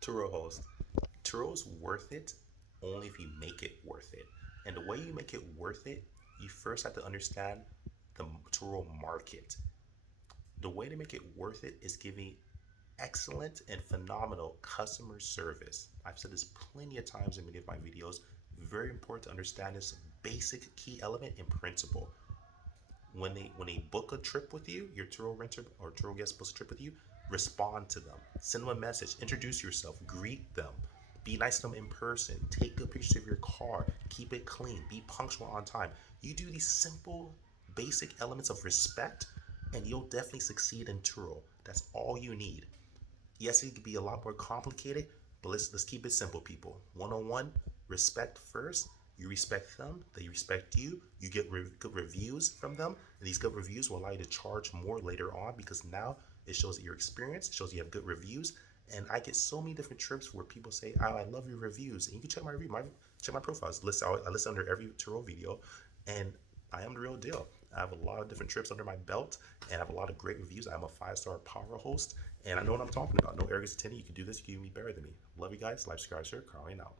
Turo host. Turo's worth it only if you make it worth it. And the way you make it worth it, you first have to understand the Turo market. The way to make it worth it is giving excellent and phenomenal customer service. I've said this plenty of times in many of my videos. Very important to understand this basic key element and principle. When they book a trip with you, your Turo renter or Turo guest books a trip with you, respond to them, send them a message, introduce yourself, greet them, be nice to them in person, take good pictures of your car, keep it clean, be punctual on time. You do these simple, basic elements of respect, and you'll definitely succeed in Turo. That's all you need. Yes, it could be a lot more complicated, but let's keep it simple, people. One on one, respect first. You respect them, they respect you. You get good reviews from them, and these good reviews will allow you to charge more later on because now it shows that your experience, it shows you have good reviews. And I get so many different trips where people say, "Oh, I love your reviews," and you can check my review, check my profiles. I list under every Turo video, and I am the real deal. I have a lot of different trips under my belt and I have a lot of great reviews. I'm a 5-star power host and I know what I'm talking about. No arrogance intended. You can do this. You can be better than me. Love you guys. Life Scar, Carly out.